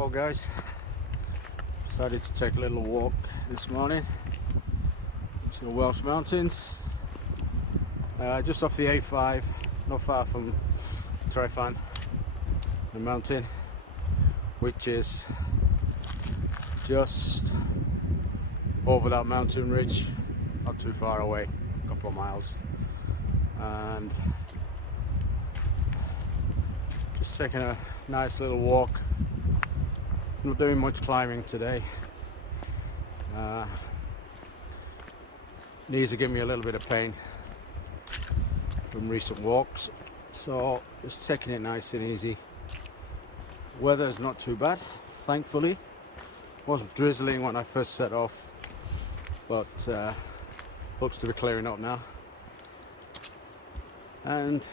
Idwal, guys. Decided to take a little walk this morning to the Welsh Mountains, just off the A5, not far from Tryfan, the mountain, which is just over that mountain ridge, not too far away, a couple of miles, and just taking a nice little walk. Not doing much climbing today. Knees are giving me a little bit of pain from recent walks, so just taking it nice and easy. Weather's not too bad, thankfully. It was drizzling when I first set off, but looks to be clearing up now. And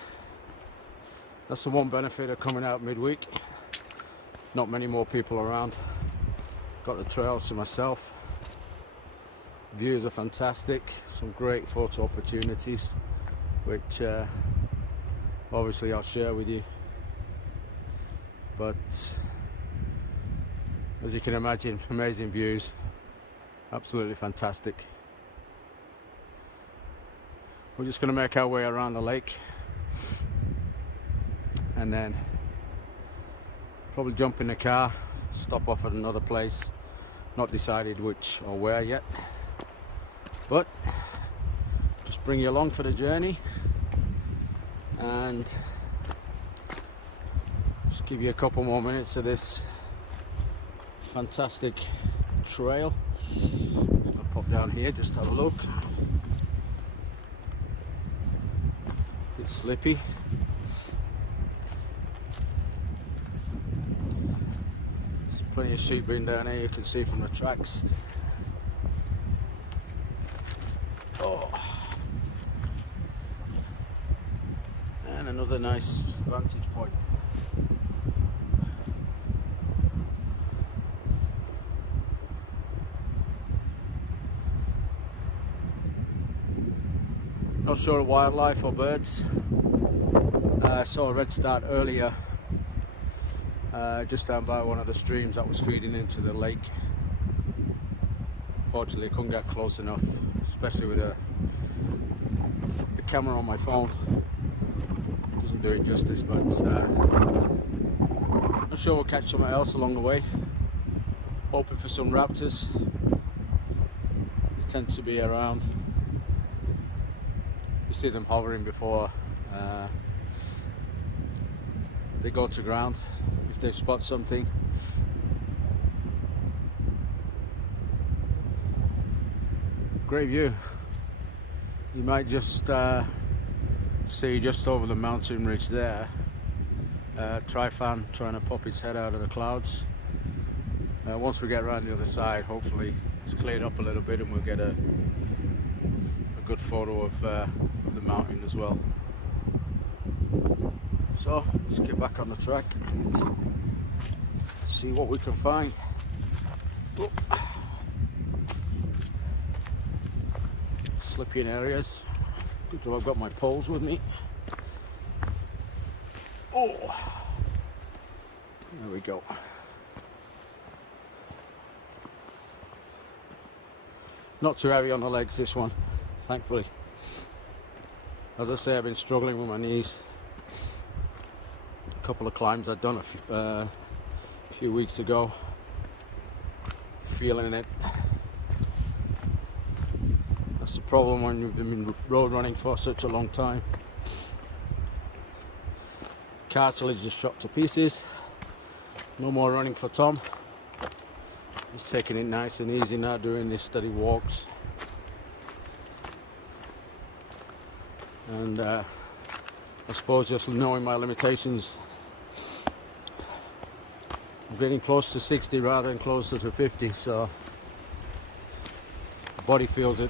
that's the one benefit of coming out midweek. Not many more people around. Got the trails to myself. Views are fantastic. Some great photo opportunities, which obviously I'll share with you. But as you can imagine, amazing views. Absolutely fantastic. We're just going to make our way around the lake and then probably jump in the car, stop off at another place. Not decided which or where yet, but just bring you along for the journey and just give you a couple more minutes of this fantastic trail. I'll pop down here, just have a look. It's slippy. Plenty of sheep in down here, you can see from the tracks. Oh. And another nice vantage point. Not sure of wildlife or birds. I saw a redstart earlier. Just down by one of the streams that was feeding into the lake. Fortunately, I couldn't get close enough, especially with the camera on my phone. Doesn't do it justice, but I'm sure we'll catch something else along the way. Hoping for some raptors. They tend to be around. You see them hovering before they go to ground. If they spot something. Great view. You might just see just over the mountain ridge there Tryfan trying to pop its head out of the clouds. Once we get around the other side, hopefully it's cleared up a little bit and we'll get a good photo of the mountain as well. So let's get back on the track and see what we can find. Oh. Slippy in areas. Good job I've got my poles with me. Oh, there we go. Not too heavy on the legs, this one, thankfully. As I say, I've been struggling with my knees. A couple of climbs I'd done a few weeks ago, feeling it. That's the problem when you've been road running for such a long time. Cartilage is shot to pieces. No more running for Tom. Just taking it nice and easy now, doing these steady walks. And I suppose just knowing my limitations. I'm getting close to 60 rather than closer to 50, so the body feels it.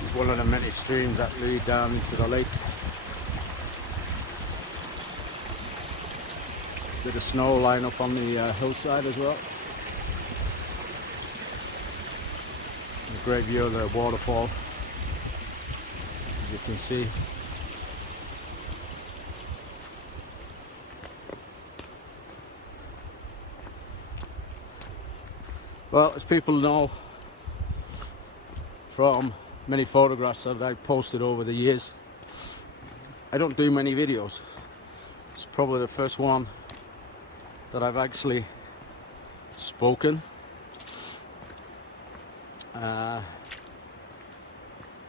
It's one of the many streams that lead down into the lake. Bit of snow lying up on the hillside as well. A great view of the waterfall. can see. Well, as people know from many photographs that I've posted over the years, I don't do many videos. It's probably the first one that I've actually spoken.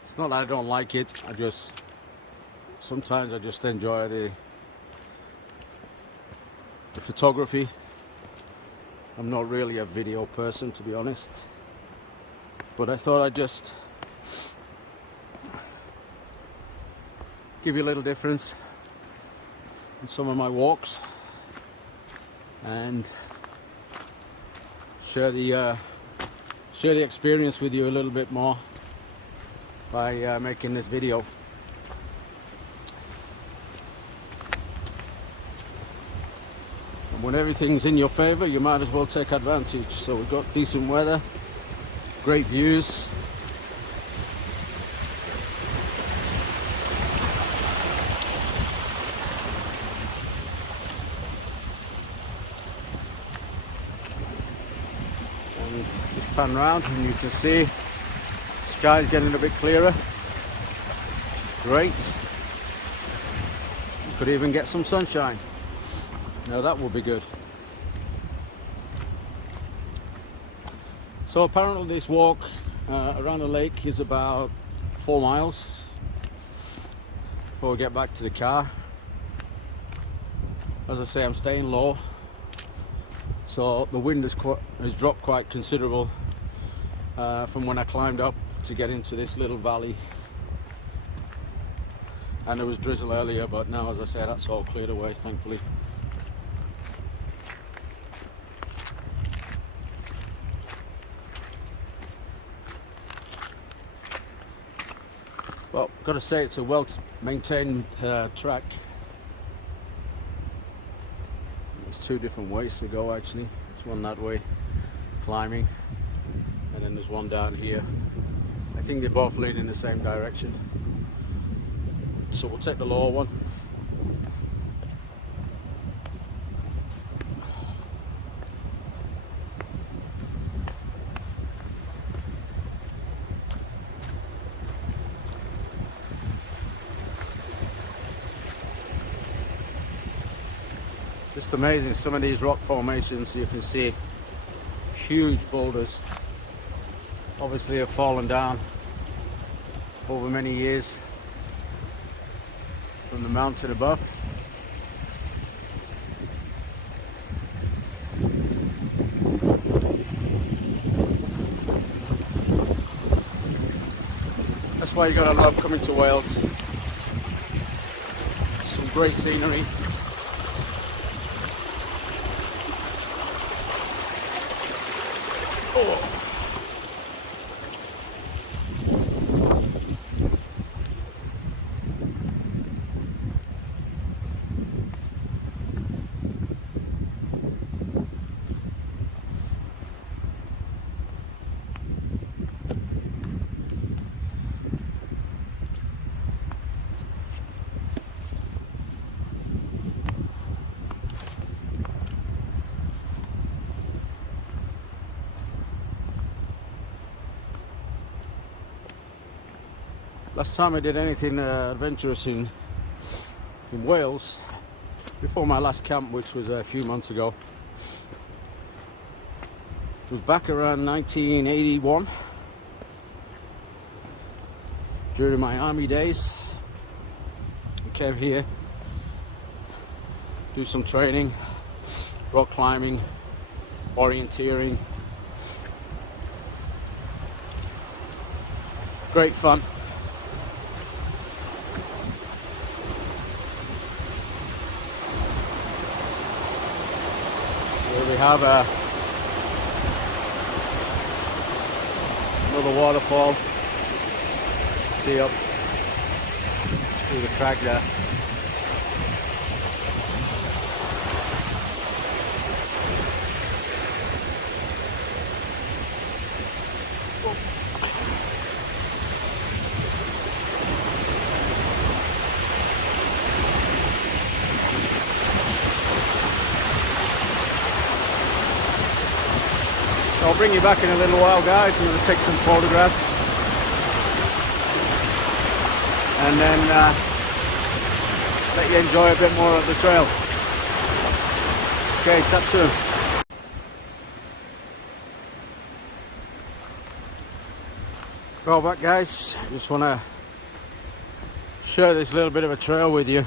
It's not that I don't like it, sometimes I just enjoy the photography. I'm not really a video person, to be honest, but I thought I'd just give you a little difference in some of my walks and share the experience with you a little bit more by making this video. And when everything's in your favor, you might as well take advantage. So we've got decent weather, great views. And just pan around and you can see the sky's getting a bit clearer. Great. You could even get some sunshine. Now that would be good. So apparently this walk around the lake is about 4 miles before we get back to the car. As I say, I'm staying low, so the wind has dropped quite considerable from when I climbed up to get into this little valley. And there was drizzle earlier, but now, as I say, that's all cleared away, thankfully. Well, I've got to say it's a well-maintained track. There's 2 different ways to go, actually. There's one that way, climbing, and then there's one down here. I think they both lead in the same direction. So we'll take the lower one. Just amazing, some of these rock formations you can see, huge boulders, obviously have fallen down over many years from the mountain above. That's why you gotta love coming to Wales. Some great scenery. Oh. Last time I did anything adventurous in Wales, before my last camp, which was a few months ago, it was back around 1981, during my army days. I came here, do some training, rock climbing, orienteering. Great fun. Here we have another waterfall. See up through the crack there. So I'll bring you back in a little while, guys. I'm going to take some photographs and then let you enjoy a bit more of the trail. Okay, chat soon. Well, back, guys. Just want to share this little bit of a trail with you,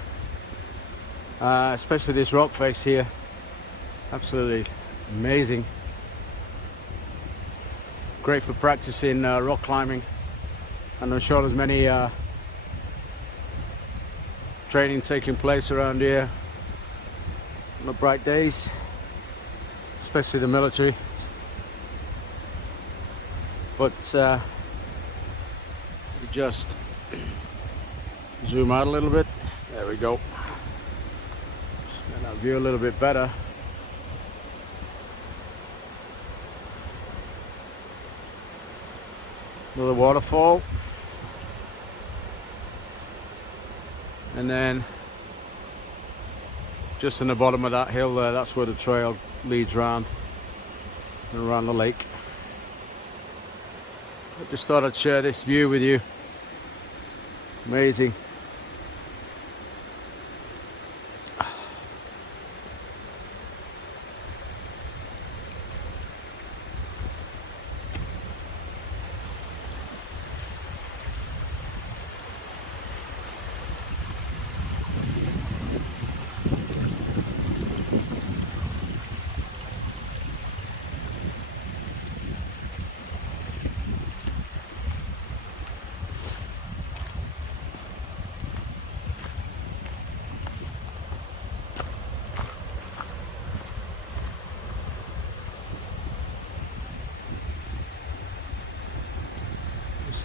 especially this rock face here. Absolutely amazing. Great for practicing rock climbing, and I'm sure there's many training taking place around here on the bright days, especially the military. But just zoom out a little bit. There we go. Get that view a little bit better. Another waterfall, and then just in the bottom of that hill there, that's where the trail leads round and around the lake. I just thought I'd share this view with you. Amazing.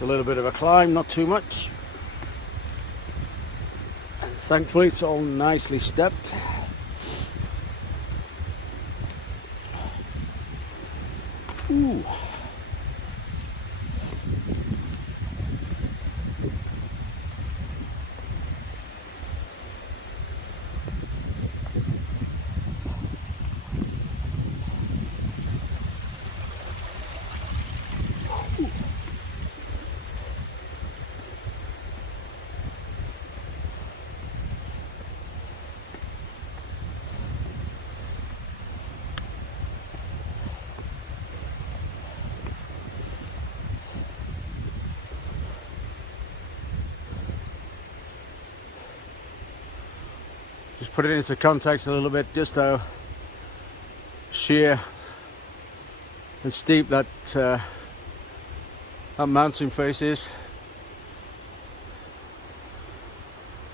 A little bit of a climb, not too much, and thankfully it's all nicely stepped. Ooh. Just put it into context a little bit, just how sheer and steep that mountain face is.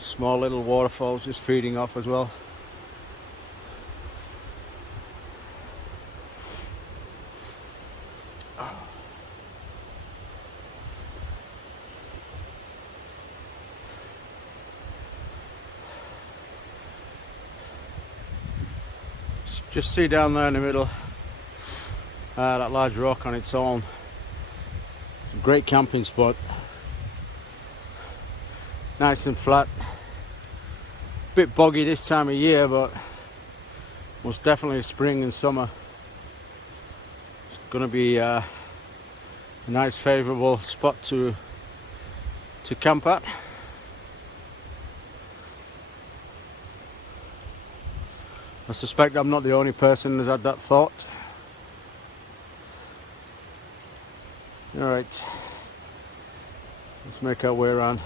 Small little waterfalls just feeding off as well. Just see down there in the middle, that large rock on its own. It's a great camping spot. Nice and flat. Bit boggy this time of year, but most definitely spring and summer. It's going to be a nice favourable spot to camp at. I suspect I'm not the only person who's had that thought. Alright, let's make our way around.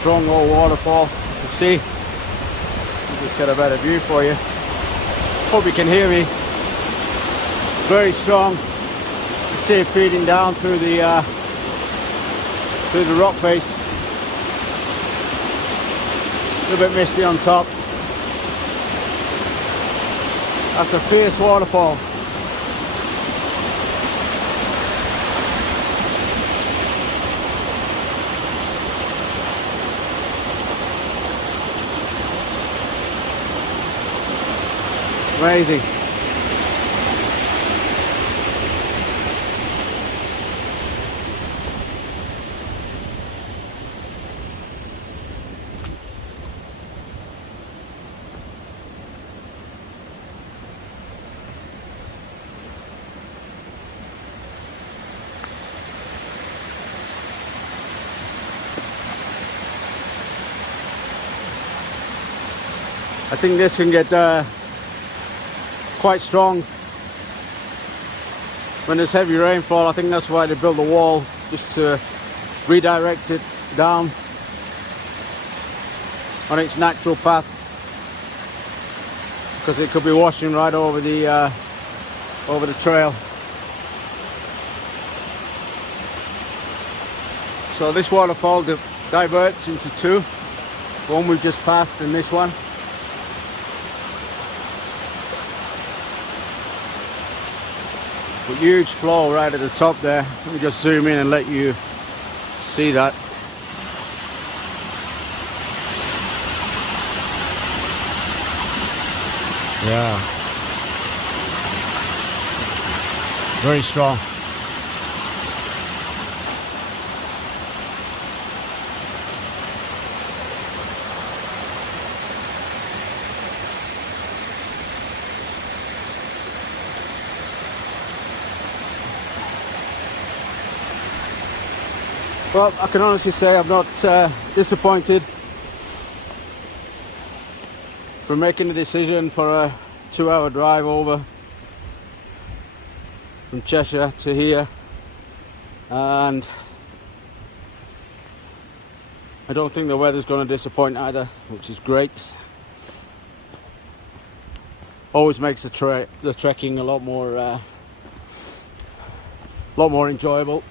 Strong old waterfall, you can see. I'll just get a better view for you. Hope you can hear me. Very strong. You can see it feeding down through the rock face. A little bit misty on top. That's a fierce waterfall. Amazing. I think this can get quite strong when there's heavy rainfall. I think that's why they built the wall, just to redirect it down on its natural path, because it could be washing right over the trail. So this waterfall diverts into two, the one we've just passed and this one. But huge flow right at the top there. Let me just zoom in and let you see that. Yeah. Very strong. Well, I can honestly say I'm not disappointed for making the decision for a 2-hour drive over from Cheshire to here, and I don't think the weather's going to disappoint either, which is great. Always makes the trekking a lot more enjoyable.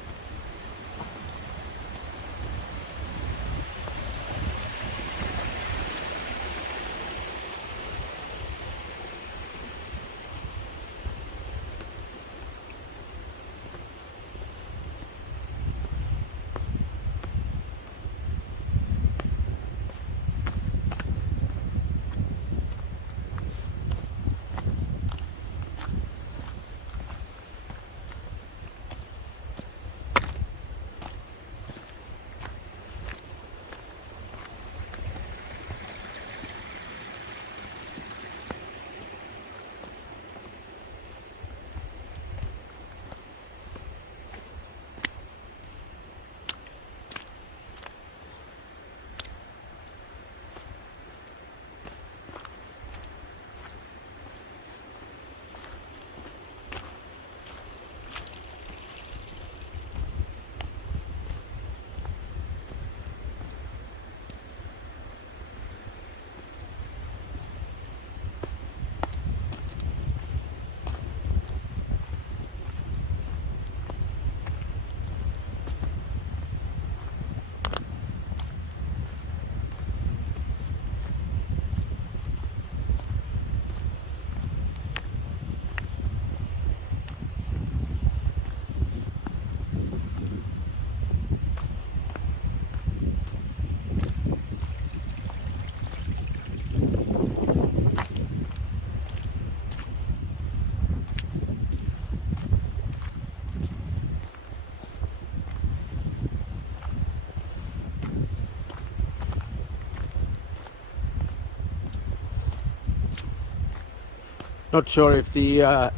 Not sure if the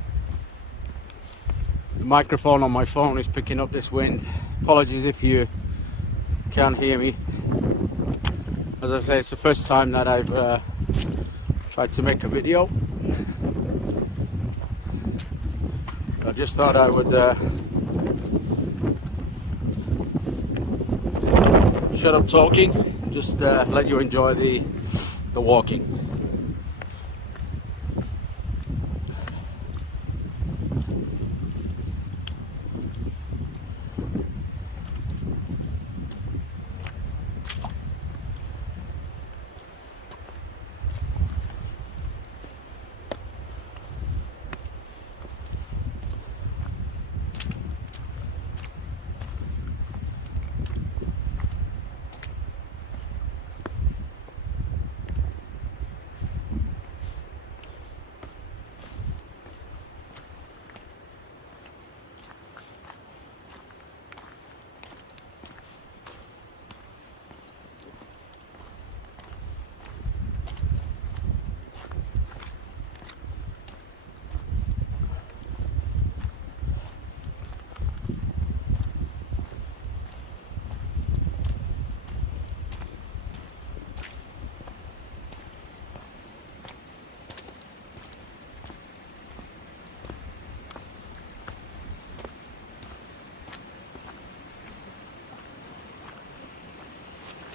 microphone on my phone is picking up this wind. Apologies if you can't hear me. As I say, it's the first time that I've tried to make a video. I just thought I would shut up talking, just let you enjoy the walking.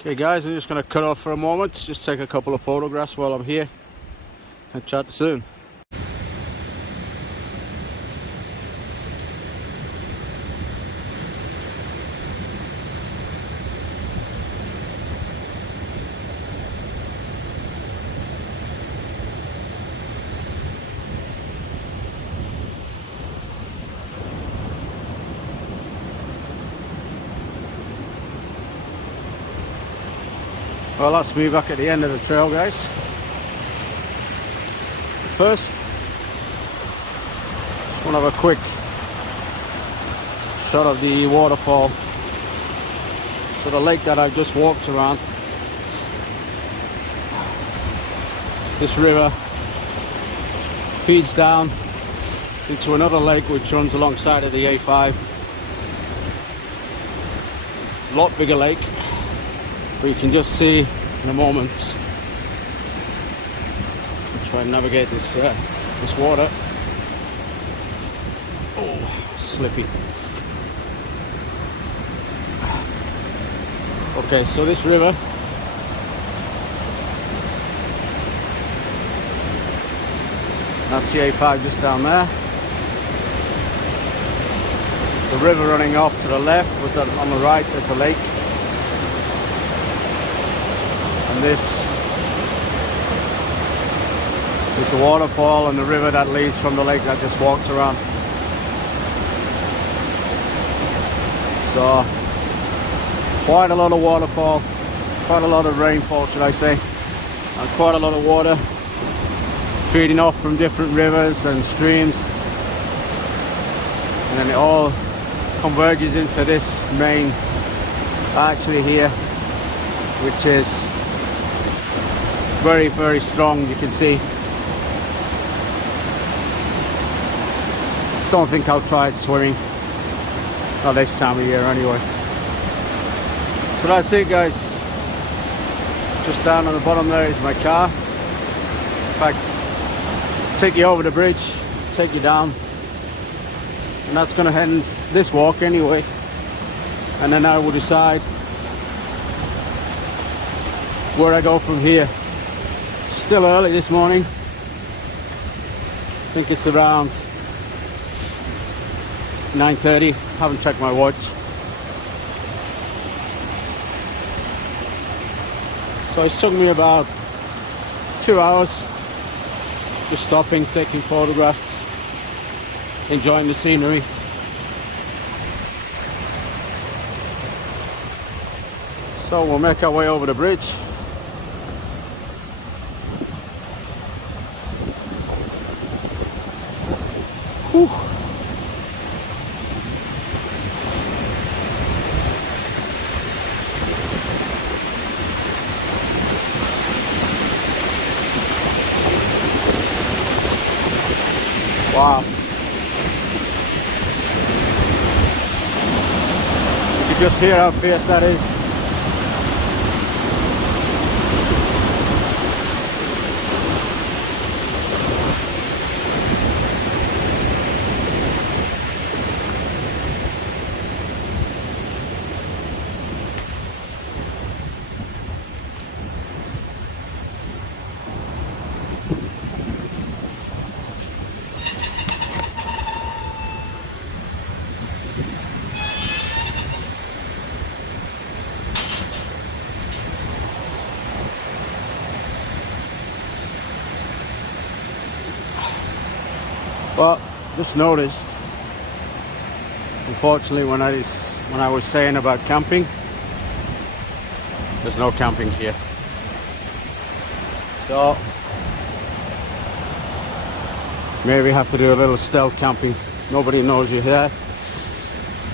Okay guys, I'm just going to cut off for a moment, just take a couple of photographs while I'm here, and chat soon. Well, that's me back at the end of the trail, guys. First, I want to have a quick shot of the waterfall. So the lake that I just walked around, this river feeds down into another lake which runs alongside of the A5. A lot bigger lake, but you can just see in a moment. I'll try and navigate this water. Oh, slippy. Okay, so this river that's the A5 just down there. The river running off to the left, but then on the right there's a lake. And this is the waterfall and the river that leads from the lake that just walked around. So quite a lot of waterfall, quite a lot of rainfall should I say, and quite a lot of water feeding off from different rivers and streams, and then it all converges into this main actually here, which is very, very strong. You can see. Don't think I'll try swimming, not this time of year anyway. So that's it guys. Just down on the bottom there is my car. In fact, take you over the bridge, take you down, and that's going to end this walk anyway, and then I will decide where I go from here. Still early this morning. I think it's around 9:30. Haven't checked my watch. So it took me about 2 hours just stopping, taking photographs, enjoying the scenery. So we'll make our way over the bridge. Whew. Wow. You can just hear how fierce that is. Well, just noticed, unfortunately, when I was saying about camping, there's no camping here. So maybe have to do a little stealth camping. Nobody knows you're here.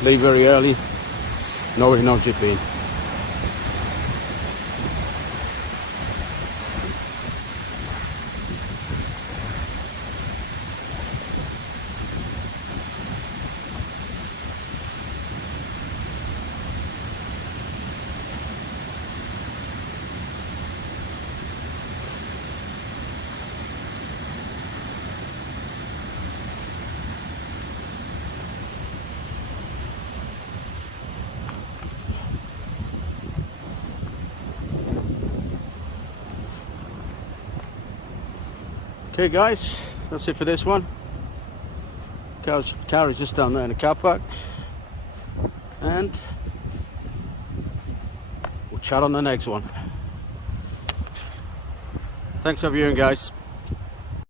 Leave very early. Nobody knows you've been. Okay guys, that's it for this one. Car is just down there in the car park, and we'll chat on the next one. Thanks for viewing guys.